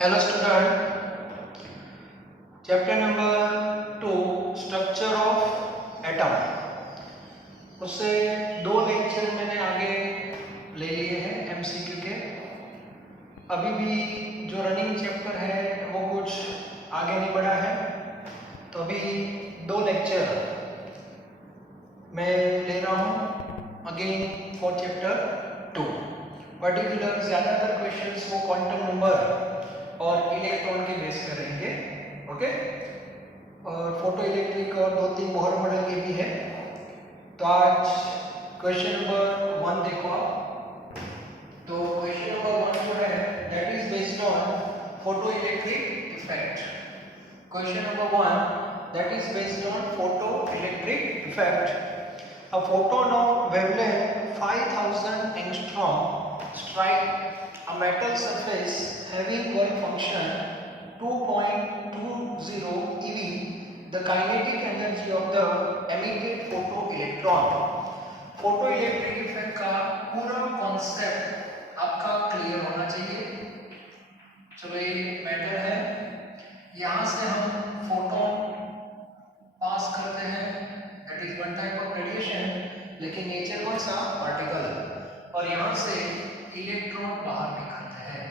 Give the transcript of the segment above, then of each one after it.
Hello student, chapter number 2 structure of atom। उससे दो lecture मैंने आगे ले लिए हैं एमसीक्यू के। अभी भी जो रनिंग चैप्टर है वो कुछ आगे नहीं बढ़ा है, तो अभी दो लेक्चर मैं ले रहा हूँ अगेन फॉर चैप्टर 2। पर्टिकुलर ज़्यादातर क्वेश्चंस वो क्वांटम नंबर और इलेक्ट्रॉन के बेस पर रहेंगे, ओके। और फोटो इलेक्ट्रिक और दो तीन बोहर मॉडल के भी है। तो आज क्वेश्चन नंबर 1 देखो आप। तो क्वेश्चन नंबर 1 जो है that is based on photo electric effect. Question number 1 that is based on photo electric effect. A photon of wavelength 5000 angstrom strike a metal surface having work function 2.20 eV. The kinetic energy of the emitted photoelectron. Photo electric effect का पूरा concept आपका clear होना चाहिए। चलो ये matter है, यहाँ से हम फोटोन पास करते हैं, that is one type of radiation, लेकिन नेचर कौन सा पार्टिकल, और यहाँ से इलेक्ट्रॉन बाहर निकलते हैं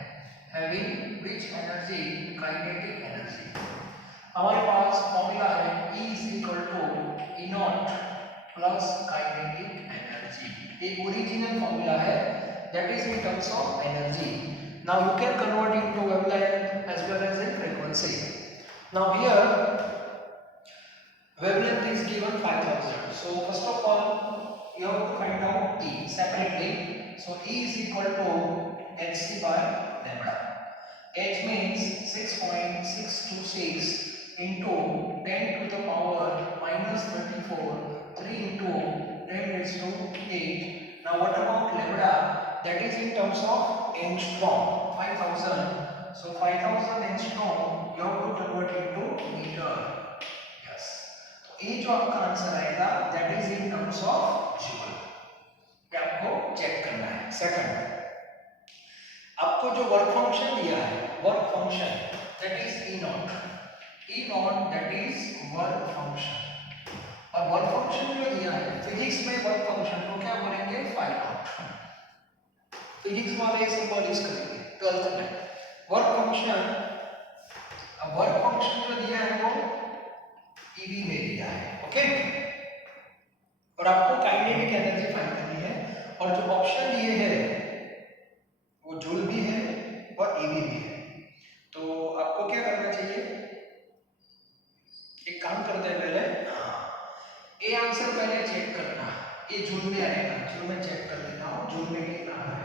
having which energy kinetic energy. हमारे पास फॉर्मूला है E is equal to E naught plus kinetic energy। ये ओरिजिनल फॉर्मूला है, that is in terms of energy. Now you can convert into wavelength as well as in frequency। Now here wavelength is given 5000, so first of all you have to find out E separately। So E is equal to hc by lambda। h means 6.626 into 10 to the power minus 34, 3 into 10 raised to 8। Now what about lambda? That is in terms of angstrom, 5000, so 5000 angstrom you have to convert into meter। ये जो आपका answer आएगा that is in terms of joule. ये आपको check करना है। Second, आपको जो वर्क फंक्शन दिया है, work function that is E not. E not that is work function, और वर्क फंक्शन जो दिया है फिजिक्स में वर्क फंक्शन को क्या बोलेंगे, फाई नॉट। फिजिक्स वाले सिंबल यूज करेंगे 12th में। वर्क फंक्शन, अब वर्क फंक्शन जो दिया है वो ईवी में दिया है, ओके। और आपको काइनेटिक एनर्जी फाइंड करनी है, और जो ऑप्शन दिए है वो जूल भी है और ईवी भी है। तो आपको क्या करना चाहिए, एक काम करते हैं पहले, ये आंसर पहले चेक करना, ये जूल में आएगा। चलो मैं चेक कर लेता हूँ जूल में कितना है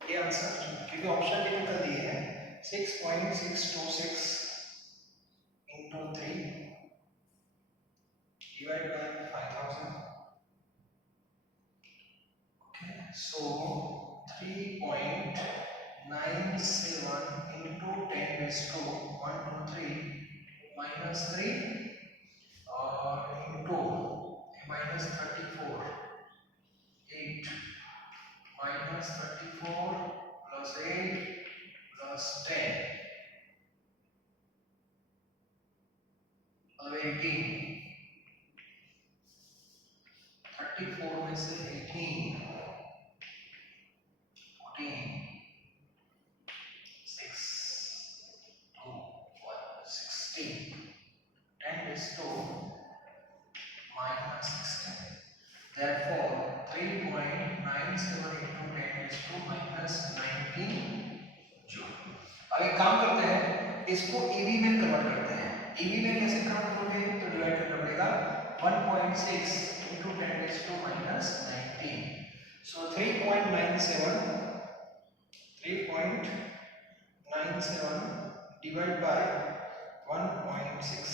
ये आंसर, क्योंकि ऑप्शन डिफिकल्ट दिए हैं। 6.626 into 3 divided by 5000, okay, so 3.97 into 10 raised to 123 minus 3 into minus 34, 8 minus 34 plus 8 plus 10 मतलब 18, 34 में से 18, 14, 6, 2, 1, 16, 10 is to minus 16, therefore 3.97 into 10 is to minus 19 joule. अब एक काम करते हैं, इसको ईवी में कन्वर्ट करते हैं। ईवी में कैसे कन्वर्ट करोगे, तो डिवाइड करना पड़ेगा 1.6 into 10 is to minus 19, so 3.97 divided by 1.6,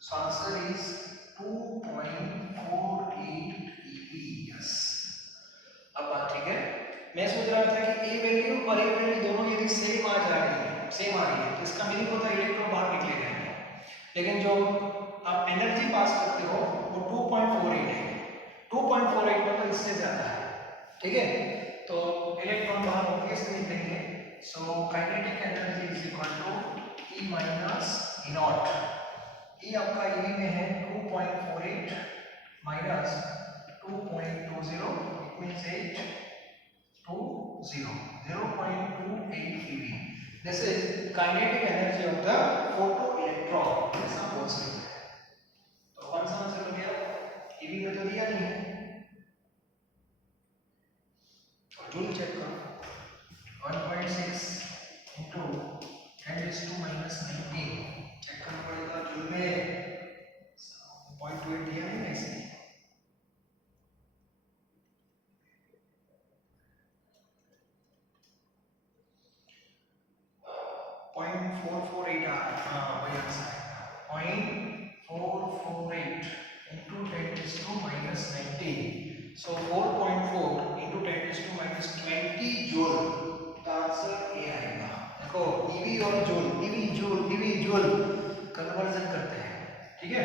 so answer is 2.48 eV। yes, अब बात ठीक है। मैं सोच रहा था कि ए वैल्यू और ए वैल्यू दोनों यदि सेम आ रही है तो इसका मीनिंग होता है इलेक्ट्रॉन बाहर निकले जाएंगे, लेकिन जो आप एनर्जी पास करते हो वो 2.48 है। 2.48 मतलब इससे ज्यादा है, ठीक है। तो इलेक्ट्रॉन बाहर ऑब्वियसली निकलेंगे, so kinetic energy is equal to E minus E naught. E आपका E में है 2.48 minus 2.20, it means 820 0.28 eV। This is kinetic energy of the photo electron, ऐसा बोल सकते हैं। तो कौन सा आंसर हो गया? ईवी में तो दिया नहीं है, जूल चेक करो। 1.6 इंटू 10⁻⁻19 चेक करना पड़ेगा जूल में। 0.8 दिया नहीं ऐसे। .448 हाँ वही आंसर है। 0.448 इंटू 10⁻⁻19, so 4.4 इंटू 10⁻⁻20 जूल, तो आंसर ए आएगा। देखो ईवी और जूल, ईवी जूल कन्वर्जन करते हैं, ठीक है।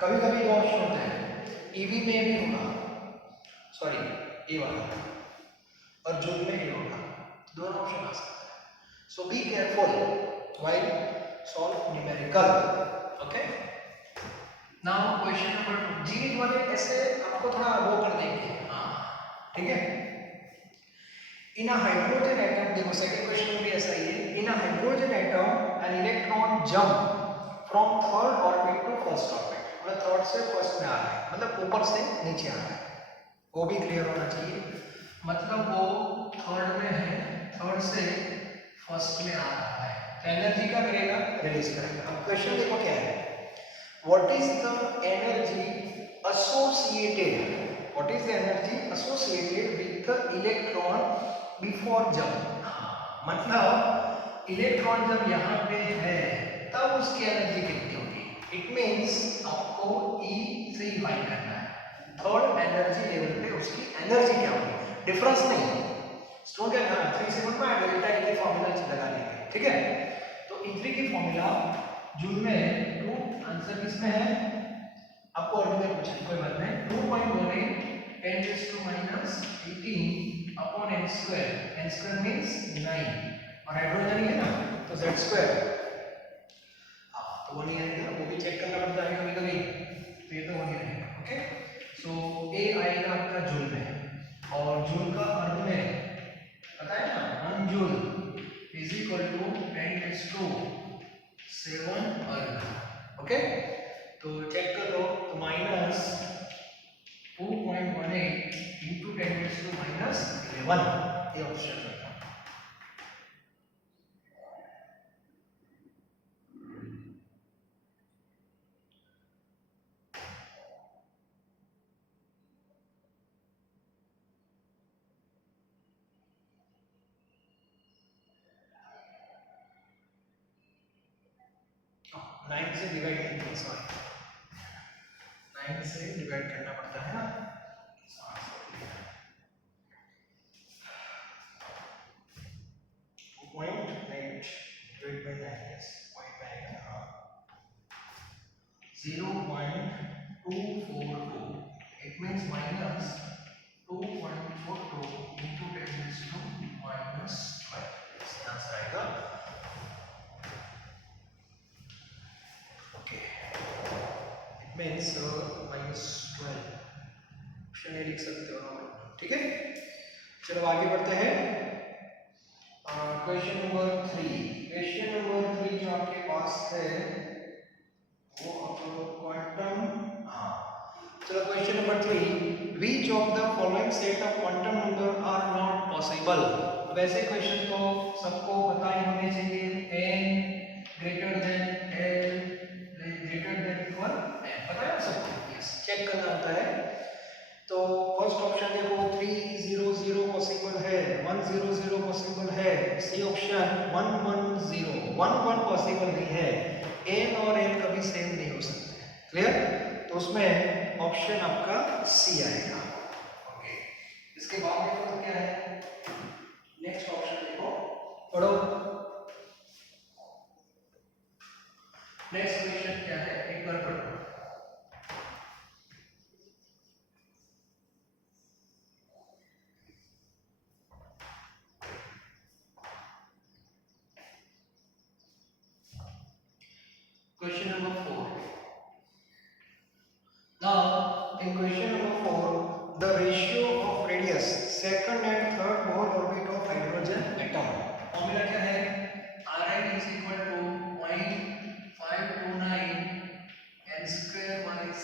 कभी कभी दो ऑप्शन होते हैं, ईवी में भी होगा, सॉरी ए वाला, और जूल में ये होगा, दोनों ऑप्शन आ सकते हैं। So be careful while solve numerical. Okay. Now question number 2. जीवित वाले ऐसे आपको थोड़ा वो कर देंगे, हाँ ठीक है। In a hydrogen atom, देखो सेकंड क्वेश्चन में भी ऐसा ही है। In a hydrogen atom, an electron jump from third orbit to first orbit. मतलब थर्ड से फर्स्ट में आ रहा है, मतलब ऊपर से नीचे आ रहा है, वो भी क्लियर होना चाहिए। मतलब वो थर्ड में है, थर्ड से फर्स्ट में आ रहा है, तो एनर्जी का करेगा, रिलीज करेगा। अब क्वेश्चन देखो क्या है, what is the energy associated, what is the energy associated with the electron before jump. मतलब इलेक्ट्रॉन जब यहाँ पे है तब उसकी एनर्जी कितनी होगी। इट मींस आपको E से डिफाइन करना है, थर्ड एनर्जी लेवल पे उसकी एनर्जी क्या होगी, डिफरेंस नहीं है। स्टूडेंट क्या करना, 3 से 1 में डेल्टा E की फॉर्मूला लगा लेंगे, ठीक है। तो E3 की फॉर्मूला जूल में 2, आंसर किसमें है आपको और में पूछा, कोई बात नहीं। 2.18 10⁻⁻18 अपॉन n स्क्वायर मींस 9, और हाइड्रोजन ही है ना, तो z स्क्वायर, हाँ तो वो नहीं आएगा, वो भी चेक करना पड़ता है कभी कभी, तो ये तो वो नहीं रहेगा। ओके, सो ए आएगा आपका जूल में, और जूल का अर्थ में पता है ना, 1 जूल इज इक्वल टू 10⁻7 अर्ग। ओके, तो चेक कर लो, तो माइनस 2.18 इंटू 10⁻⁻11 ये ऑप्शन है। नाइन से डिवाइड नहीं, सॉरी 9 से डिवाइड करना पड़ता है ना, 2.8 डिवाइड बाय 9, यस पॉइंट आएगा 0.242, इट मींस माइनस 2.42 into 10⁻⁻12, इसका आंसर आएगा। Okay, it means -12 option A लिख सकते हो, ठीक है। चलो आगे बढ़ते हैं, क्वेश्चन नंबर 3 जो आपके पास है वो आपको क्वांटम, हाँ चलो question number 3, which of the following set of quantum number are not possible. वैसे क्वेश्चन तो सबको पता ही होने चाहिए, n greater than l greater than equal n, पता है सबको, यस चेक करना होता है। तो फर्स्ट ऑप्शन देखो 300 पॉसिबल है, 100 पॉसिबल है, सी ऑप्शन 111 पॉसिबल नहीं है, n और l कभी सेम नहीं हो सकते, क्लियर। तो उसमें ऑप्शन आपका सी आएगा। ओके, इसके बाद देखो क्या है, नेक्स्ट ऑप्शन देखो, पढ़ो नेक्स्ट क्वेश्चन क्या है, एक बार पढ़ो। number 4. Now, in question number 4, the ratio of radius, second and third Bohr orbit of hydrogen atom. Formula क्या है? Ri is equal to 0.529 n square by z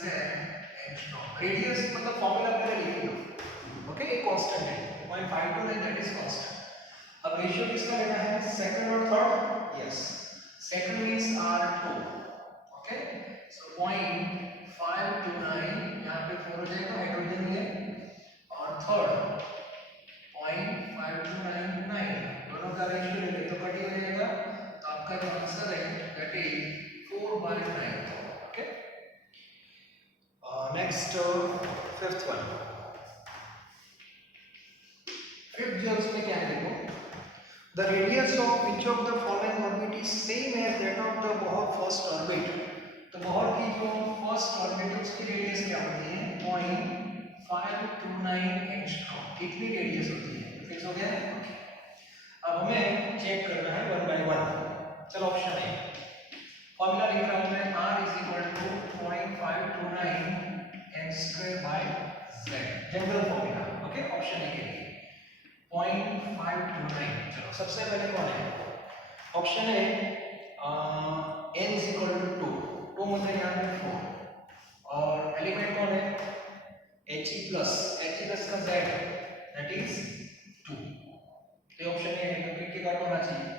angstrom. Radius मतलब formula पहले लिख लो. Okay, एक constant है. 0.529 that is constant. अब ratio किसका लेना है? Second और third? Yes. Second means R2. Okay, so 0.529 यहाँ पे 4 हो जाएगा हाइड्रोजन में, और थर्ड 0.5299 दोनों का रेशियो ले तो कट हो जाएगा, तो आपका जो आंसर है that is 4/9. Okay, next fifth one. Fifth जो उसमें क्या है देखो, the radius of which of the following orbit is same as that of the Bohr first orbit. तो बोहर की जो फर्स्ट ऑर्बिट है उसकी रेडियस क्या होती है? 0.529 एंगस्ट्रॉम. कितनी रेडियस होती है? फिक्स हो गया है. अब हमें चेक करना है वन बाय वन. चलो ऑप्शन ए, फॉर्मूला लिख रहा हूं मैं, r = 0.529 n square by z, general formula. Okay, option A के लिए 0.529. चलो सबसे पहले कौन है? Option A n = 2. 2 मतलब यहाँ पे 4, और एलिमेंट कौन है? He प्लस का z दैट इज 2. तो ऑप्शन ए है, क्योंकि के काट होना चाहिए.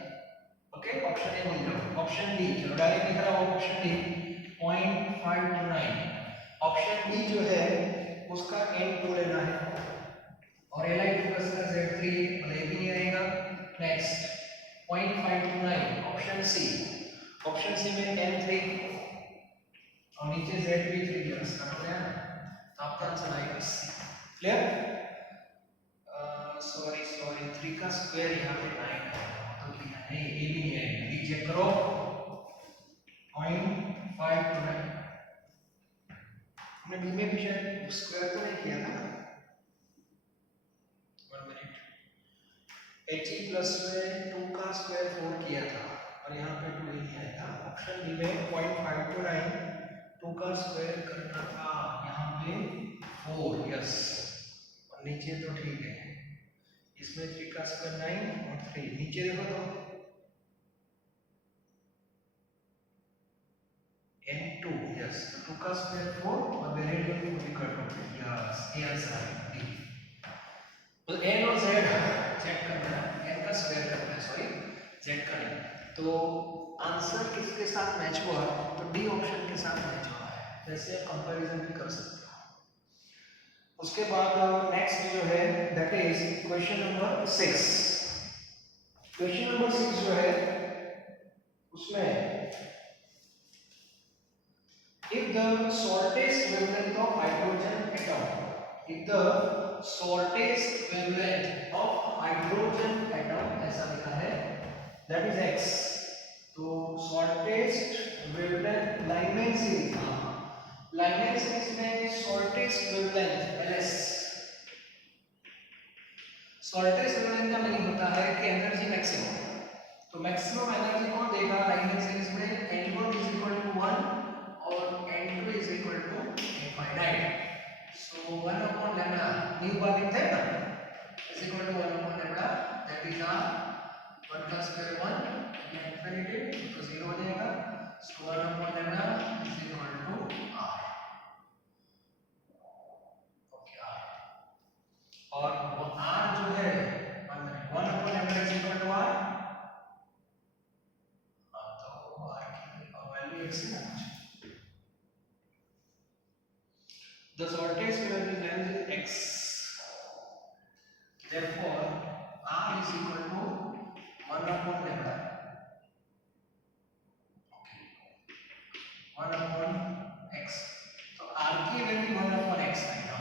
ओके, ऑप्शन ए मिल जाओ. ऑप्शन डी, चलो डायरेक्ट लिख रहा हूँ ऑप्शन डी 0.529. ऑप्शन डी जो है उसका n2 लेना है, और Li प्लस का z3 मतलब ये भी नहीं रहेगा. Next 0.529 option C. Option C में n3 और नीचे z3 प्लस का हो गया, तो आपका आंसर आएगा सी. क्लियर? सॉरी 3 का स्क्वायर यहाँ पे 9 है, तो क्या नहीं, ये भी नहीं है. बी चेक करो 0.529. हमने बी में भी शायद स्क्वायर तो नहीं किया था ना. 1 मिनट. He प्लस में 2 का स्क्वायर 4 किया था, और यहाँ पे 2 ही आया था. ऑप्शन बी में 0.529 2 का स्क्वायर करना था, यहाँ पे 4. यस, और नीचे तो ठीक है, इसमें 3 का स्क्वायर 9 और 3 नीचे देखो तो n2. यस, तो 2 का स्क्वायर 4 और वेरिएबल को भी कट होता है. यस, ये आंसर है डी. तो n और z चेक करना है, n का स्क्वायर करना है, सॉरी z का नहीं. तो आंसर किसके साथ मैच हुआ? तो डी ऑप्शन के साथ मैच हुआ है. वैसे आप कंपैरिजन भी कर सकते हो. उसके बाद नेक्स्ट जो है that is question number 6. Question number 6 जो है उसमें if the shortest wavelength of hydrogen atom, if the shortest wavelength of hydrogen atom ऐसा लिखा है that is x. तो shortest wavelength Lyman series, Lyman series में shortest wavelength ls. Shortest wavelength का meaning होता है कि एनर्जी मैक्सिमम. तो मैक्सिमम एनर्जी कौन देगा लाइनमैन सीरीज में? n1 = 1 और n2 = infinite. सो 1/λ न्यू बार लिखते हैं ना, is equal to 1/λ, that is r 1 का स्क्वायर 1 इंफिनिटी, तो 0 हो जाएगा. सो 1/λ = r. ओके, r, और r जो है 1/λ = r. तो r की वैल्यू x है ना. The shortest wavelength length is x. Therefore, r is equal to 1/λ. Okay, 1/x. तो r की वैल्यू 1/x है ना.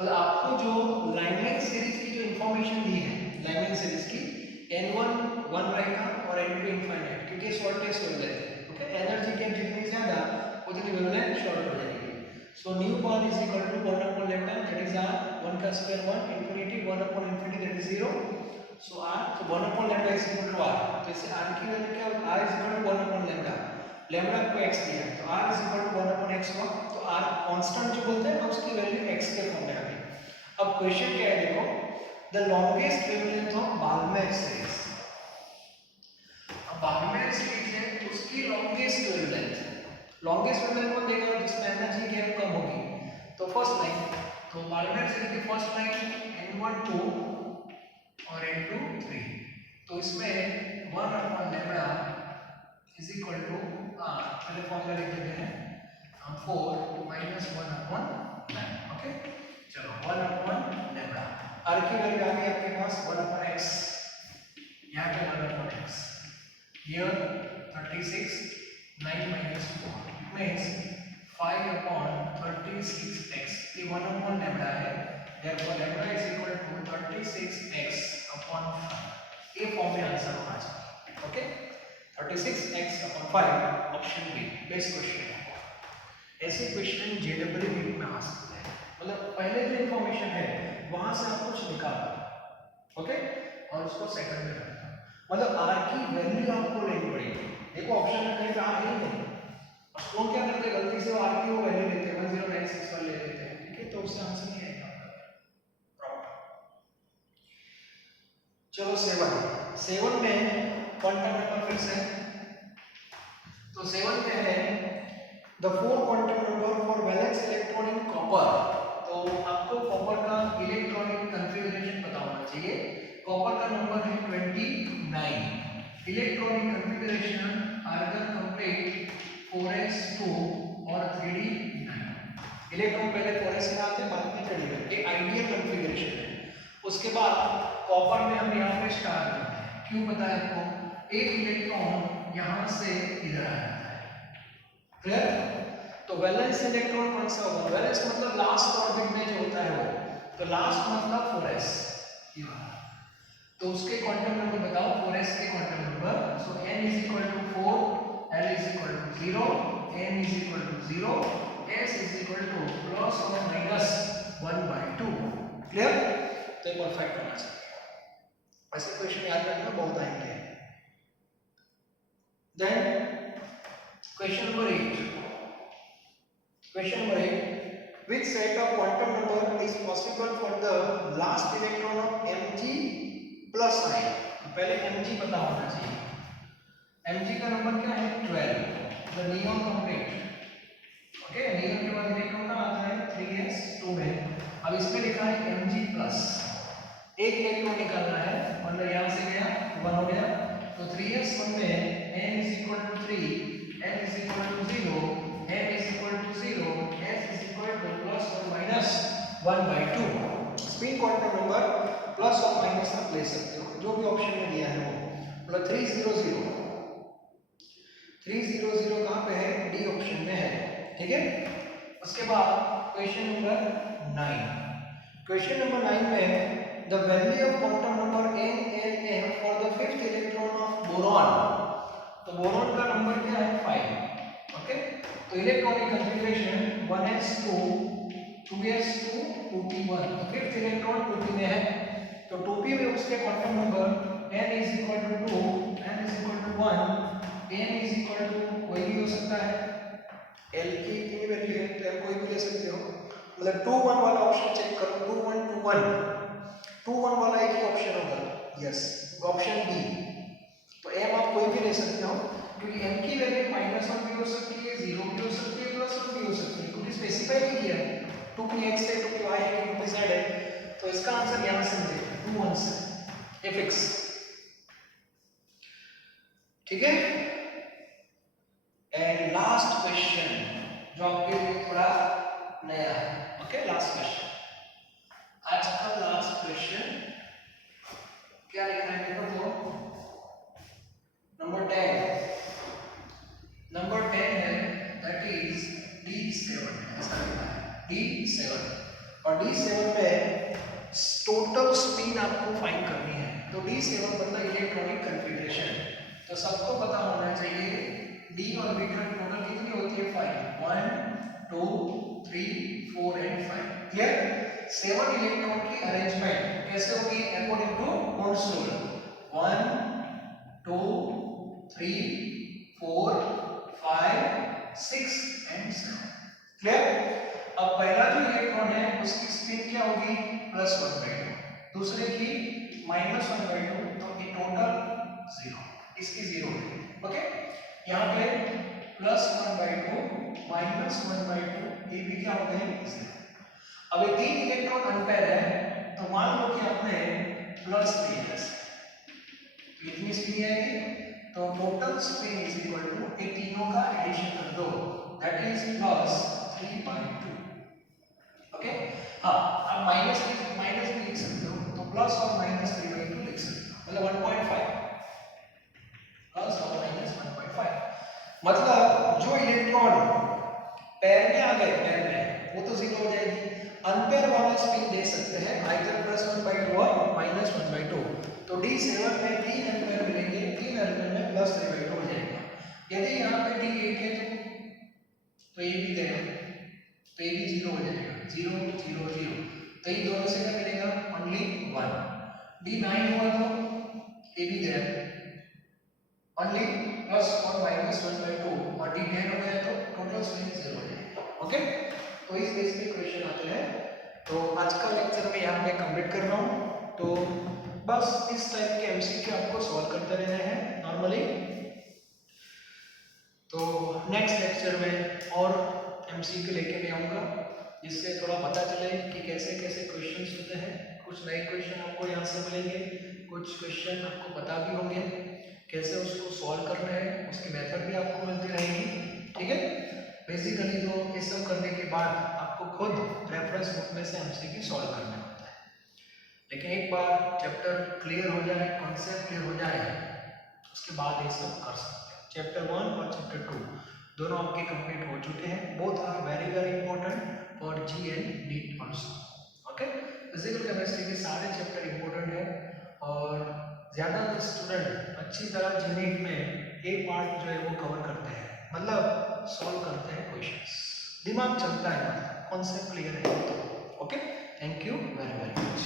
और आपको जो लाइनमैन सीरीज की जो इंफॉर्मेशन दी है, लाइनमैन सीरीज की n1 1 रहेगा और n2 इनफाइनाइट, क्योंकि शॉर्टेस्ट वेवलेंथ है. ओके, एनर्जी गैप जितनी ज्यादा उतनी वेवलेंथ शॉर्ट हो जाएगी. So nu bar is equal to 1/λ, that is r 1 का square 1 infinity 1/infinity that is 0. So r, so 1/λ is equal to r. तो इससे r की वैल्यू क्या होगी? r is equal to 1/λ. Lambda को x दिया है, तो r is equal to 1/x हुआ, तो r कांस्टेंट जो बोलते हैं ना उसकी वैल्यू x के फॉर्म में आ गई। अब क्वेश्चन क्या है देखो, the longest wavelength of Balmer series. अब बाल्मर सीरीज है उसकी लॉन्गेस्ट वेवलेंथ कौन देगा जिसमें एनर्जी गैप कम होगी, तो फर्स्ट लाइन, तो बाल्मर सीरीज की फर्स्ट लाइन n12 और n23, तो इसमें 1/λ इज इक्वल टू r, पहले फॉर्मूला लिख देते हैं हम, 4 माइनस 1/9। ओके चलो 1/λ, r की वैल्यू आ गई आपके पास 1/x, यहाँ पे 1/x, here 36, 9 minus 4 means 5/36x, ये 1/λ है, therefore λ is equal to 36x upon 5, ये फॉर्म में आंसर होना चाहिए। Okay 36x upon 5 option B best question है। ऐसे क्वेश्चन जेडब्ल्यू नीट में आ सकते हैं, मतलब पहले जो इंफॉर्मेशन है वहां से आप कुछ निकालो, ओके, और उसको सेकंड में रखना, मतलब r की वैल्यू आपको लेनी पड़ेगी। देखो ऑप्शन में कहीं पे r है नहीं, और स्टूडेंट क्या करते हैं गलती से r की वो वैल्यू लेते हैं 1096 वाले ले लेते हैं, ठीक है, तो उससे आंसर नहीं आएगा प्रॉपर। चलो 7 में क्वांटम नंबर फिर से, तो 7 में है the 4 quantum number for valence electron in copper. तो आपको कॉपर का इलेक्ट्रॉनिक कॉन्फ़िगरेशन पता होना चाहिए। कॉपर का नंबर है 29, electronic configuration argon complete 4s2 और 3d9। इलेक्ट्रॉन पहले 4s में आते हैं बाद में 3d में, एक आइडियल कॉन्फ़िगरेशन है। उसके बाद कॉपर में हम यहाँ पे स्टार करते हैं, क्यों पता है आपको, एक इलेक्ट्रॉन यहाँ से इधर आ जाता है, क्लियर। तो वैलेंस इलेक्ट्रॉन कौन सा होगा, वैलेंस मतलब लास्ट ऑर्बिट में जो होता है वो, तो लास्ट मतलब 4s, ये वाला, तो उसके क्वांटम नंबर बताओ 4s के quantum number. So n is equal to 4, l is equal to 0, m is equal to 0, s is equal to plus और माइनस 1/2, क्लियर। तो ये परफेक्ट होना चाहिए, ऐसे क्वेश्चन याद रखना बहुत आएंगे। Then question number 8, which set of quantum number is possible for the last electron of mg plus i। पहले mg पता होना चाहिए, mg का नंबर क्या है 12, the neon complete, okay, neon के बाद इलेक्ट्रॉन का आता है 3s2 में। अब इसमें लिखा है mg प्लस, एक इलेक्ट्रॉन निकालना है, मतलब यहाँ से गया 1 हो गया, तो 3s1 में n is equal to 3, n is equal to 0, m is equal to 0, s is equal to plus or minus 1/2। Spin quantum number plus और माइनस आप ले सकते हो, जो भी ऑप्शन में दिया है वो, मतलब 300 कहाँ पे है, डी ऑप्शन में है, ठीक है। उसके बाद क्वेश्चन नंबर 9 में the value of quantum number n n m for the fifth electron of boron। तो बोरॉन का नंबर क्या है 5, ओके। तो electronic configuration 1s2 2s2 2p1, तो फिफ्थ इलेक्ट्रॉन 2p में है, तो 2p में उसके quantum number n is equal to 2, n is equal to 1, n is equal to कोई भी हो सकता है, l की इतनी वैल्यू है तो कोई भी ले सकते हो, मतलब 2 1 वाला ऑप्शन चेक करो, 2 1 2 1 2 1 वाला एक ही ऑप्शन होगा, यस ऑप्शन बी। तो m आप कोई भी ले सकते हो, क्योंकि m की वैल्यू -1 भी हो सकती है, 0 भी हो सकती है, +1 भी हो सकती है, क्योंकि स्पेसिफाई नहीं किया है 2px है 2py है 2pz है, तो इसका आंसर यहां से मिलेगा 2 1 से, ये फिक्स, ठीक है। एंड लास्ट क्वेश्चन जो आपके लिए थोड़ा नया है, ओके, लास्ट क्वेश्चन, आज का लास्ट क्वेश्चन क्या लिखा है देखो, तो नंबर 10 है, दैट इज D7, ऐसा लिखा है D7, और D7 में टोटल स्पिन आपको फाइंड करनी है, तो D7 मतलब इलेक्ट्रॉनिक कॉन्फ़िगरेशन, तो सबको पता होना चाहिए d ऑर्बिटल टोटल कितनी होती है 5, 1 2 3 4 एंड 5, क्लियर। 7 इलेक्ट्रॉन की अरेंजमेंट कैसे होगी according to boards rule, 1 2 3 4 5 6 and 7। Clear? अब पहला जो इलेक्ट्रॉन है उसकी स्पिन क्या होगी +1/2, दूसरे की -1/2, तो ये टोटल 0, इसकी 0 है। ओके, यहाँ पे +1/2 -1/2 ये भी क्या हो गए 0। अब ये 3 इलेक्ट्रॉन अनपेयर है, तो मान लो कि आपने प्लस लिया है, तो इतनी स्पिन आएगी, तो total spin is equal to ये तीनों का एडिशन कर दो, दैट इज +3/2। ओके, हाँ अब माइनस भी लिख सकते हो, तो प्लस और माइनस 3/2 लिख सकते हो, मतलब 1.5 प्लस और माइनस 1.5। मतलब जो इलेक्ट्रॉन पेयर में आ गए, पेयर में, वो तो 0 हो जाएगी। अनपेयर वाला स्पिन दे सकते हैं आइदर +1/2 और -1/2। तो D7 में 3 एम्पीयर मिलेंगे, 3 एम्पीयर में +3/2 हो जाएगा। यदि यहाँ पे D8 है तो ये भी गया, तो ये भी 0 हो जाएगा, 0 0 0, तो ये दोनों से क्या मिलेगा ओनली 1। D9 हुआ तो ये भी गया, ओनली प्लस और माइनस 1/2, और D10 हो गया तो टोटल स्पिन 0 हो जाएगा। ओके, तो इस बेस पे क्वेश्चन आते हैं। तो आज का लेक्चर मैं यहाँ पे कंप्लीट कर रहा हूँ। तो बस इस टाइप के एमसीक्यू आपको सॉल्व करते रहने हैं नॉर्मली। तो नेक्स्ट लेक्चर में और एमसीक्यू लेके मैं आऊँगा, जिससे थोड़ा पता चले कि कैसे कैसे क्वेश्चंस होते हैं। कुछ नए क्वेश्चन आपको यहाँ से मिलेंगे, कुछ क्वेश्चन आपको पता भी होंगे कैसे उसको सॉल्व करना है, उसकी मेथड भी आपको मिलती रहेगी। ठीक है, बेसिकली तो ये सब करने के बाद आपको खुद रेफरेंस बुक में से एमसीक्यू सॉल्व करना होता है। लेकिन एक बार चैप्टर क्लियर हो जाए, कॉन्सेप्ट क्लियर हो जाए, उसके बाद ये सब कर सकते हैं। चैप्टर 1 और चैप्टर 2 दोनों आपके कंप्लीट हो चुके हैं। Both are very very important for JEE and NEET also. Okay, physical chemistry के सारे चैप्टर इंपॉर्टेंट है, और ज़्यादातर स्टूडेंट अच्छी तरह जी नीट में एक पार्ट जो है वो कवर करते हैं, मतलब सॉल्व करते हैं क्वेश्चंस, दिमाग चलता है, मतलब कॉन्सेप्ट क्लियर है। Okay, thank you very very much.